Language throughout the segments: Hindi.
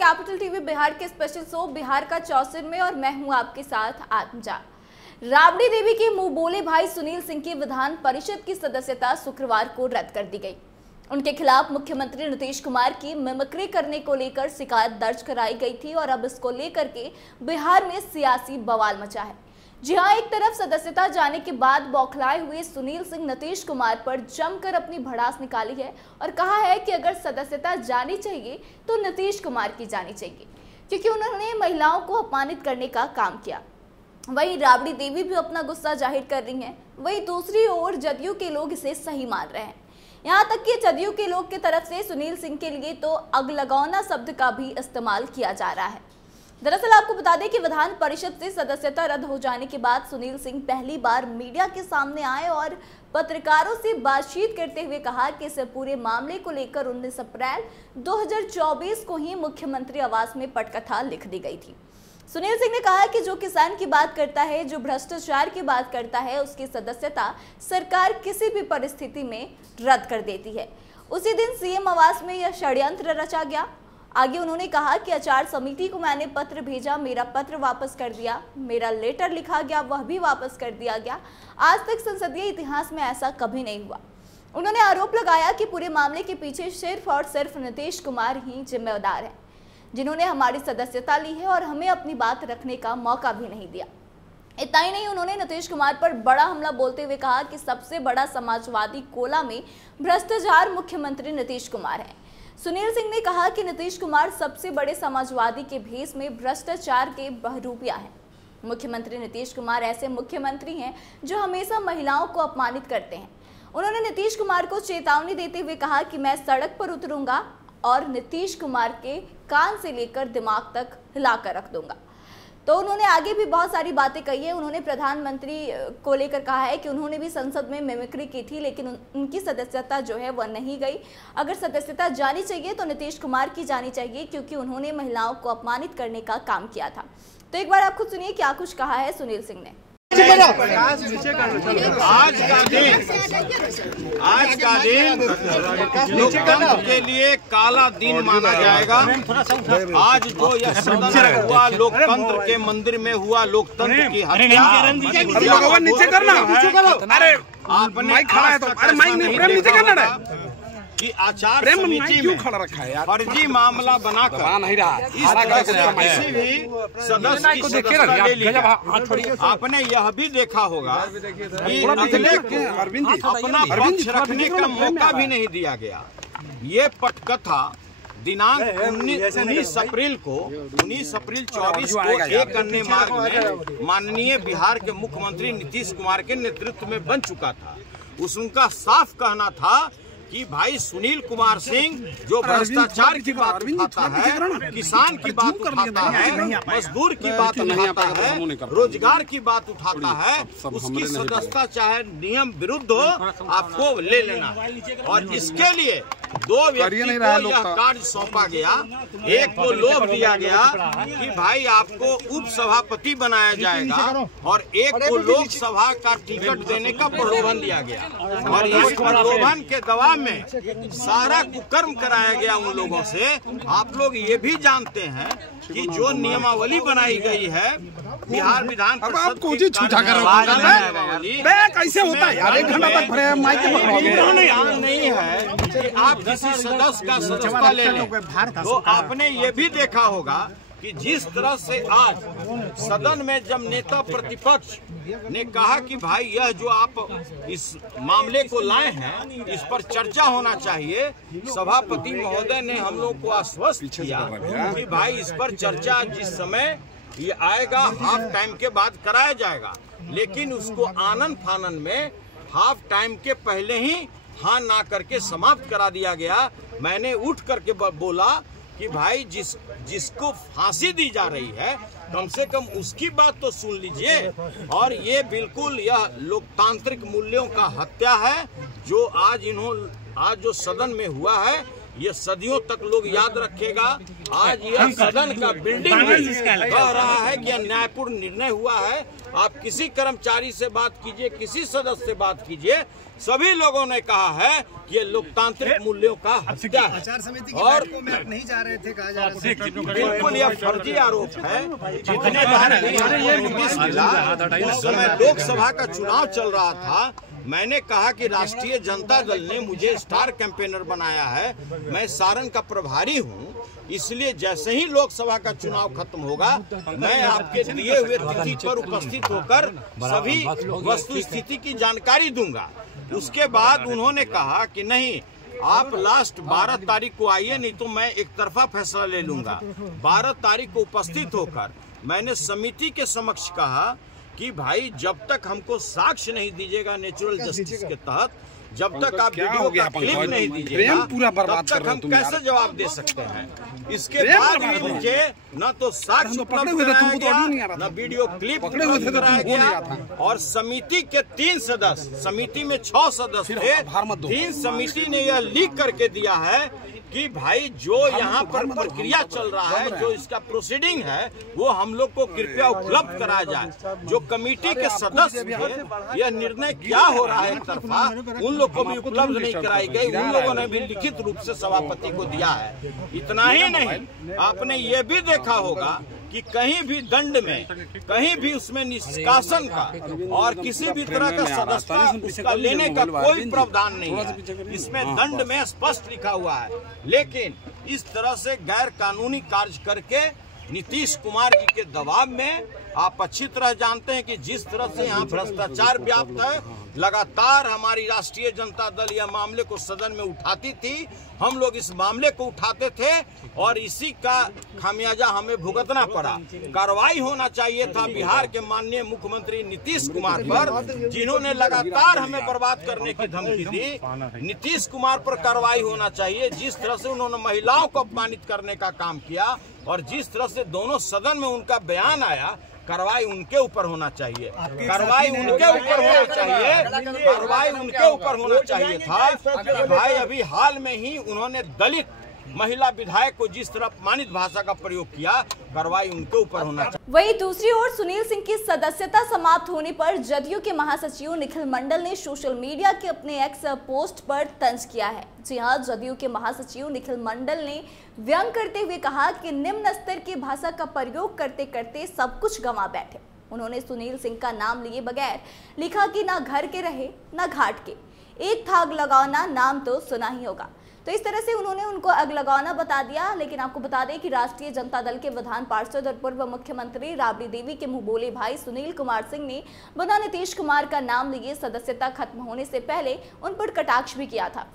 कैपिटल टीवी बिहार के स्पेशल शो बिहार का 64 में और मैं हूं आपके साथ आत्मजा। राबड़ी देवी के मुंह बोले भाई सुनील सिंह की विधान परिषद की सदस्यता शुक्रवार को रद्द कर दी गई। उनके खिलाफ मुख्यमंत्री नीतीश कुमार की मिमिक्री करने को लेकर शिकायत दर्ज कराई गई थी और अब इसको लेकर के बिहार में सियासी बवाल मचा है। जी हां, एक तरफ सदस्यता जाने के बाद बौखलाए हुए सुनील सिंह नीतीश कुमार पर जमकर अपनी भड़ास निकाली है और कहा है कि अगर सदस्यता जानी चाहिए तो नीतीश कुमार की जानी चाहिए, क्योंकि उन्होंने महिलाओं को अपमानित करने का काम किया। वहीं राबड़ी देवी भी अपना गुस्सा जाहिर कर रही हैं। वहीं दूसरी ओर जदयू के लोग इसे सही मान रहे हैं। यहाँ तक कि जदयू के लोग की तरफ से सुनील सिंह के लिए तो अगलगौना शब्द का भी इस्तेमाल किया जा रहा है। दरअसल आपको बता दें कि विधान परिषद से सदस्यता रद्द हो जाने के बाद सुनील सिंह पहली बार मीडिया के सामने आए और पत्रकारों से बातचीत करते हुए कहा कि इस पूरे मामले को लेकर 19 अप्रैल 2024 को ही मुख्यमंत्री आवास में पटकथा लिख दी गई थी। सुनील सिंह ने कहा कि जो किसान की बात करता है, जो भ्रष्टाचार की बात करता है, उसकी सदस्यता सरकार किसी भी परिस्थिति में रद्द कर देती है। उसी दिन सीएम आवास में यह षड्यंत्र रचा गया। आगे उन्होंने कहा कि आचार समिति को मैंने पत्र भेजा, मेरा पत्र वापस कर दिया, मेरा लेटर लिखा गया, वह भी वापस कर दिया गया। आज तक संसदीय इतिहास में ऐसा कभी नहीं हुआ। उन्होंने आरोप लगाया कि पूरे मामले के पीछे सिर्फ और सिर्फ नीतीश कुमार ही जिम्मेदार हैं, जिन्होंने हमारी सदस्यता ली है और हमें अपनी बात रखने का मौका भी नहीं दिया। इतना ही नहीं, उन्होंने नीतीश कुमार पर बड़ा हमला बोलते हुए कहा कि सबसे बड़ा समाजवादी कोला में भ्रष्टाचार मुख्यमंत्री नीतीश कुमार है। सुनील सिंह ने कहा कि नीतीश कुमार सबसे बड़े समाजवादी के भेष में भ्रष्टाचार के बहरूपिया हैं। मुख्यमंत्री नीतीश कुमार ऐसे मुख्यमंत्री हैं जो हमेशा महिलाओं को अपमानित करते हैं। उन्होंने नीतीश कुमार को चेतावनी देते हुए कहा कि मैं सड़क पर उतरूंगा और नीतीश कुमार के कान से लेकर दिमाग तक हिलाकर रख दूंगा। तो उन्होंने आगे भी बहुत सारी बातें कही है। उन्होंने प्रधानमंत्री को लेकर कहा है कि उन्होंने भी संसद में मिमिक्री की थी, लेकिन उनकी सदस्यता जो है वह नहीं गई। अगर सदस्यता जानी चाहिए तो नीतीश कुमार की जानी चाहिए, क्योंकि उन्होंने महिलाओं को अपमानित करने का काम किया था। तो एक बार आप खुद सुनिए क्या कुछ कहा है सुनील सिंह ने। आज का दिन लोकतंत्र के लिए काला दिन माना जाएगा। आज जो यह सदन हुआ, लोकतंत्र के मंदिर में हुआ, लोकतंत्र की हत्या। कि आचार समिति में फर्जी मामला बनाकर नहीं रहा, इस तरह से किसी भी सदस्य की सदस्यता ले ली। आपने यह भी देखा होगा कि अगले को अपना पक्ष रखने का मौका भी नहीं दिया गया। ये पटकथा दिनांक 19 अप्रैल 24 को एक अन्य मार्ग में माननीय बिहार के मुख्यमंत्री नीतीश कुमार के नेतृत्व में बन चुका था। उनका साफ कहना था कि भाई सुनील कुमार सिंह जो भ्रष्टाचार की बात उठाता है, किसान की बात उठाता है, मजदूर की बात उठाता है, रोजगार की बात उठाता है, उसकी सदस्यता चाहे नियम विरुद्ध हो, आपको ले लेना। और इसके लिए दो व्यक्ति को यह कार्य सौंपा गया। एक को लोभ दिया गया कि भाई आपको उप सभापति बनाया जाएगा, और एक को लोकसभा का टिकट देने का प्रलोभन दिया गया। और इस प्रलोभन के दबाव में सारा कुकर्म कराया गया उन लोगों से। आप लोग ये भी जानते हैं कि जो नियमावली बनाई गई है बिहार विधान परिषद कैसे होता है यार, 1 घंटा तक नहीं है कि आप किसी सदस्य का सदस्यता ले लें। तो आपने ये भी देखा होगा कि जिस तरह से आज सदन में जब नेता प्रतिपक्ष ने कहा कि भाई यह जो आप इस मामले को लाए हैं, इस पर चर्चा होना चाहिए, सभापति महोदय ने हम लोग को आश्वस्त किया कि भाई इस पर चर्चा जिस समय ये आएगा हाफ टाइम के बाद कराया जाएगा। लेकिन उसको आनन फानन में हाफ टाइम के पहले ही हाँ ना करके समाप्त करा दिया गया। मैंने उठ करके बोला कि भाई जिसको फांसी दी जा रही है, कम से कम उसकी बात तो सुन लीजिए। और ये बिल्कुल यह लोकतांत्रिक मूल्यों का हत्या है जो आज जो सदन में हुआ है। ये सदियों तक लोग याद रखेगा। आज यह सदन का बिल्डिंग कह रहा है कि न्यायपूर्ण निर्णय हुआ है। आप किसी कर्मचारी से बात कीजिए, किसी सदस्य से बात कीजिए, सभी लोगों ने कहा है कि ये लोकतांत्रिक मूल्यों का हत्या है। आचार समिति की बैठक में आप नहीं जा रहे थे, कहा जा रहा है। बिल्कुल यह फर्जी आरोप है। जितने बार नोटिस मिला उस समय लोकसभा का चुनाव चल रहा था, मैंने कहा कि राष्ट्रीय जनता दल ने मुझे स्टार कैंपेनर बनाया है, मैं सारण का प्रभारी हूं, इसलिए जैसे ही लोकसभा का चुनाव खत्म होगा मैं आपके दिए हुए तिथि पर उपस्थित होकर सभी वस्तु स्थिति की जानकारी दूंगा। उसके बाद उन्होंने कहा कि नहीं, आप लास्ट 12 तारीख को आइए, नहीं तो मैं एक तरफा फैसला ले लूंगा। 12 तारीख को उपस्थित होकर मैंने समिति के समक्ष कहा कि भाई जब तक हमको साक्ष्य नहीं दीजिएगा नेचुरल जस्टिस के तहत, जब तक आप वीडियो का क्लिप नहीं दीजिएगा, तब तक हम कैसे जवाब दे सकते हैं। इसके बाद भी मुझे न तो साक्ष्य उपलब्ध कराया गया, न वीडियो क्लिप उपलब्ध कराया गया। और समिति के 3 सदस्य, समिति में 6 सदस्य थे, 3 समिति ने यह लीक करके दिया है कि भाई जो यहाँ पर प्रक्रिया चल रहा है, जो इसका प्रोसीडिंग है, वो हम लोग को कृपया उपलब्ध कराया जाए। जो कमेटी के सदस्य थे, यह निर्णय क्या हो रहा है एक तरफा, उन लोग को भी उपलब्ध नहीं कराई गई। उन लोगों ने भी लिखित रूप से सभापति को दिया है। इतना ही नहीं, आपने ये भी देखा होगा कि कहीं भी दंड में, कहीं भी उसमें निष्कासन का और किसी भी तरह का सदस्यता उसका लेने का कोई प्रावधान नहीं है। इसमें दंड में स्पष्ट लिखा हुआ है। लेकिन इस तरह से गैर कानूनी कार्य करके नीतीश कुमार जी के दबाव में, आप अच्छी तरह जानते हैं कि जिस तरह से यहाँ भ्रष्टाचार व्याप्त है, लगातार हमारी राष्ट्रीय जनता दल यह मामले को सदन में उठाती थी, हम लोग इस मामले को उठाते थे और इसी का खामियाजा हमें भुगतना पड़ा। कार्रवाई होना चाहिए था बिहार के माननीय मुख्यमंत्री नीतीश कुमार पर, जिन्होंने लगातार हमें बर्बाद करने की धमकी दी। नीतीश कुमार पर कार्रवाई होना चाहिए। जिस तरह से उन्होंने महिलाओं को अपमानित करने का काम किया और जिस तरह से दोनों सदन में उनका बयान आया, कार्रवाई उनके ऊपर होना चाहिए। कार्रवाई उनके ऊपर होना चाहिए। कार्रवाई उनके ऊपर होना चाहिए था। भाई अभी हाल में ही उन्होंने दलित महिला विधायक को जिस तरह अपमानित भाषा का प्रयोग किया, कार्रवाई उनके ऊपर होना चाहिए। वहीं दूसरी ओर सुनील सिंह की सदस्यता समाप्त होने पर जदयू के महासचिव निखिल मंडल ने सोशल मीडिया के अपने एक्स पोस्ट पर तंज किया है। जी हां, जदयू के महासचिव निखिल मंडल ने व्यंग करते हुए कहा कि निम्न स्तर की भाषा का प्रयोग करते करते सब कुछ गंवा बैठे। उन्होंने सुनील सिंह का नाम लिए बगैर लिखा कि ना घर के रहे ना घाट के, एक था अग लगाना, नाम तो सुना ही होगा। तो इस तरह से उन्होंने उनको अग लगाना बता दिया। लेकिन आपको बता दें कि राष्ट्रीय जनता दल के विधान पार्षद और पूर्व मुख्यमंत्री राबड़ी देवी के मुंह बोले भाई सुनील कुमार सिंह ने बिना नीतीश कुमार का नाम लिए सदस्यता खत्म होने से पहले उन पर कटाक्ष भी किया था।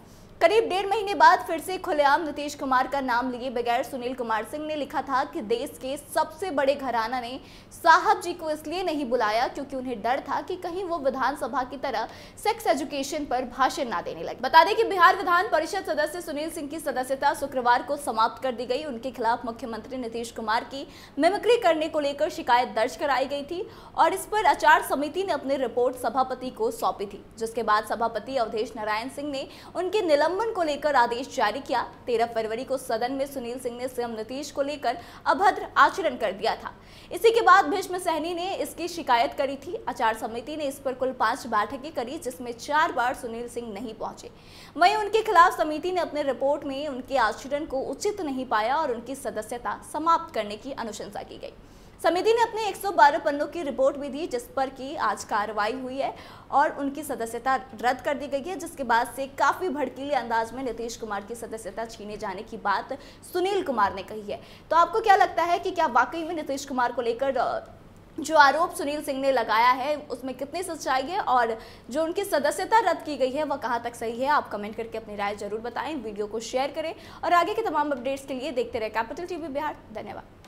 करीब 1.5 महीने बाद फिर से खुलेआम नीतीश कुमार का नाम लिए बगैर सुनील कुमार सिंह ने लिखा था कि देश के सबसे बड़े घराना ने साहब जी को इसलिए नहीं बुलाया क्योंकि उन्हें डर था कि कहीं वो विधानसभा की तरह सेक्स एजुकेशन पर भाषण ना देने लगे। बता दें कि बिहार विधान परिषद सदस्य सुनील सिंह की सदस्यता शुक्रवार को समाप्त कर दी गई। उनके खिलाफ मुख्यमंत्री नीतीश कुमार की मिमिक्री करने को लेकर शिकायत दर्ज कराई गई थी और इस पर आचार समिति ने अपनी रिपोर्ट सभापति को सौंपी थी, जिसके बाद सभापति अवधेश नारायण सिंह ने उनके निलंबन को लेकर आदेश जारी किया। 13 फरवरी को सदन में सुनील सिंह ने सीएम नीतीश को लेकर अभद्र आचरण कर दिया था। इसी के बाद भीष्म सहनी ने इसकी शिकायत करी थी। आचार समिति ने इस पर कुल 5 बैठकें करी, जिसमें 4 बार सुनील सिंह नहीं पहुंचे। वहीं उनके खिलाफ समिति ने अपने रिपोर्ट में उनके आचरण को उचित नहीं पाया और उनकी सदस्यता समाप्त करने की अनुशंसा की गई। समिति ने अपने 112 पन्नों की रिपोर्ट भी दी, जिस पर कि आज कार्रवाई हुई है और उनकी सदस्यता रद्द कर दी गई है, जिसके बाद से काफी भड़कीले अंदाज में नीतीश कुमार की सदस्यता छीने जाने की बात सुनील कुमार ने कही है। तो आपको क्या लगता है कि क्या वाकई में नीतीश कुमार को लेकर जो आरोप सुनील सिंह ने लगाया है उसमें कितनी सच्चाई है और जो उनकी सदस्यता रद्द की गई है वह कहां तक सही है? आप कमेंट करके अपनी राय जरूर बताएं, वीडियो को शेयर करें और आगे के तमाम अपडेट्स के लिए देखते रहे कैपिटल टीवी बिहार। धन्यवाद।